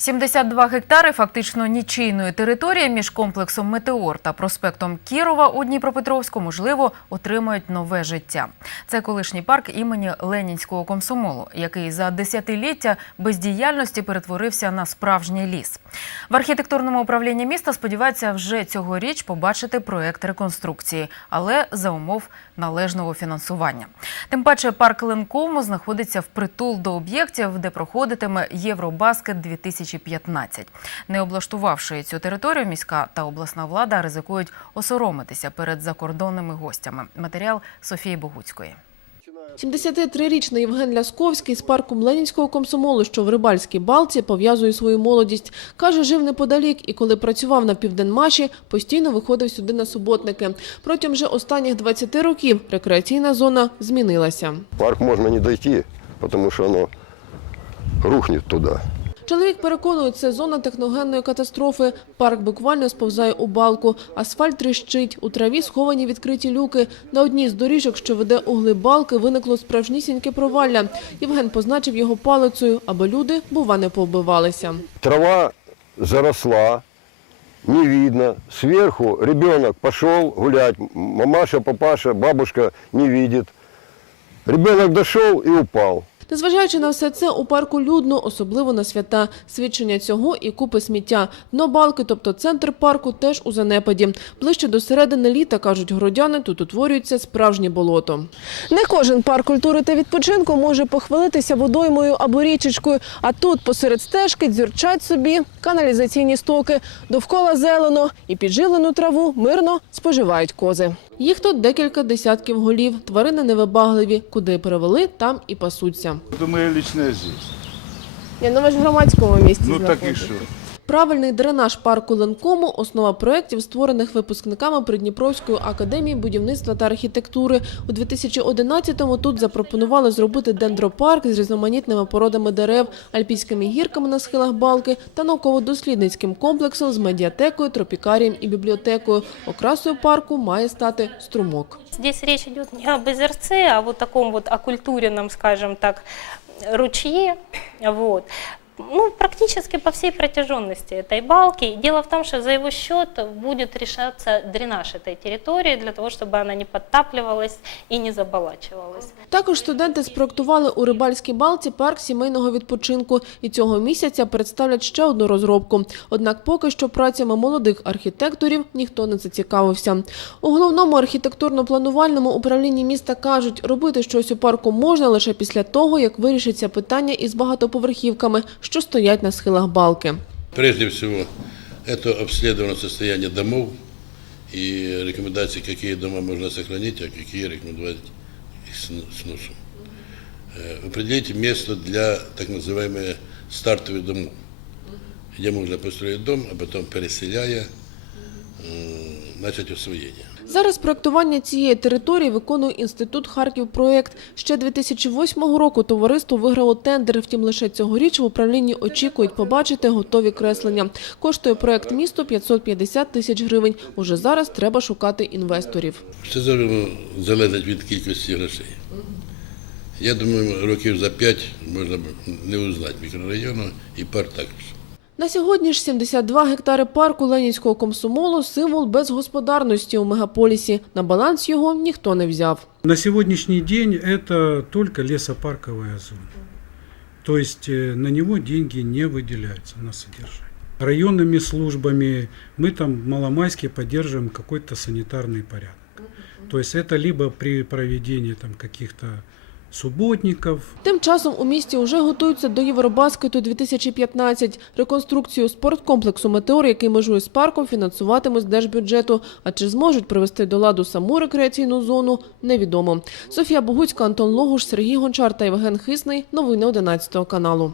72 гектари фактично нічийної території між комплексом Метеор та проспектом Кірова у Дніпропетровську можливо отримають нове життя. Це колишній парк імені Ленінського комсомолу, який за десятиліття бездіяльності перетворився на справжній ліс. В архітектурному управлінні міста сподіваються вже цьогоріч побачити проект реконструкції, але за умов належного фінансування. Тим паче парк Ленкому знаходиться впритул до об'єктів, де проходитиме Євробаскет 2015. Не облаштувавши цю територію, міська та обласна влада ризикують осоромитися перед закордонними гостями. Матеріал Софії Богуцької. 73-річний Євген Лясковський з парком Ленінського комсомолу, що в Рибальській Балці, пов'язує свою молодість. Каже, жив неподалік і коли працював на Південмаші, постійно виходив сюди на суботники. Протягом же останніх 20 років рекреаційна зона змінилася. Парк можно не дойти, потому что оно рухнет туда. Чоловік переконує, це зона техногенної катастрофи. Парк буквально сповзає у балку. Асфальт тріщить, у траві сховані відкриті люки. На одній з доріжок, що веде у глиб балки, виникло справжнісіньке провалля. Євген позначив його палицею, аби люди, бува, не повбивалися. Трава заросла, не видно. Сверху ребенок пошел гулять. Мамаша, папаша, бабушка не видит. Ребенок дошел и упал. Незважаючи на все це, у парку людно, особливо на свята. Свідчення цього і купи сміття. Дно балки, тобто центр парку, теж у занепаді. Ближче до середини літа, кажуть городяни, тут утворюється справжнє болото. Не кожен парк культури та відпочинку може похвалитися водоймою або річечкою. А тут посеред стежки дзюрчать собі каналізаційні стоки. Довкола зелено і підживлену траву мирно споживають кози. Їх тут декілька десятків голів. Тварини невибагливі. Куди перевели, там і пасуться. Это моя Ні, ну ви ж в громадському місці Ну так і что? Правильний дренаж парку Ленкому – основа проєктів, створених випускниками Придніпровської академії будівництва та архітектури. У 2011-му тут запропонували зробити дендропарк з різноманітними породами дерев, альпійськими гірками на схилах балки та науково-дослідницьким комплексом з медіатекою, тропікарієм і бібліотекою. Окрасою парку має стати струмок. Здесь речь идет не об озерце, а вот таком вот окультуренном, скажем так, ручье Ну, практически по всей протяженности этой балки. И Дело в том, что за его счет будет решаться дренаж этой территории для того, чтобы она не подтапливалась и не заболачивалась. Також студенти спроектували у Рибальській балці парк сімейного відпочинку і цього місяця представлять ще одну розробку. Однак поки що працями молодих архітекторів ніхто не зацікавився. У головному архітектурно-планувальному управлінні міста кажуть, робити щось у парку можна лише після того, як вирішиться питання із багатоповерхівками, що стоять на схилах балки. Прежде всего, это обследовано состояние домов и рекомендации, какие дома можно сохранить, а какие рекомендовать их сну- сносу. Э, Определить место для так называемых стартовых домов, где можно построить дом, а потом переселяя, э, начать освоение. Зараз проектування цієї території виконує інститут Харків проєкт. Ще 2008 року товариство виграло тендер, втім лише цьогоріч в управлінні очікують побачити готові креслення. Коштує проєкт місту 550 тисяч гривень. Уже зараз треба шукати інвесторів. Все залежить від кількості грошей. Я думаю, років за п'ять можна не узнати мікрорайону і парк також. На сьогодні ж 72 гектари парку Ленінського комсомолу – символ безгосподарності у мегаполісі. На баланс його ніхто не взяв. На сегодняшний день это только лесопарковая зона. То есть э, на него деньги не выделяются на содержание. Районными службами мы там в Маломайске поддерживаем какой-то санитарный порядок. То есть это либо при проведении там каких-то субботников, Тим часом у місті вже готуються до Євробаскету 2015. Реконструкцію спорткомплексу «Метеор», який межує з парком, фінансуватимуть з держбюджету. А чи зможуть привести до ладу саму рекреаційну зону, невідомо. Софія Богуцька, Антон Логуш, Сергій Гончар та Євген Хисний. Новини 11 каналу.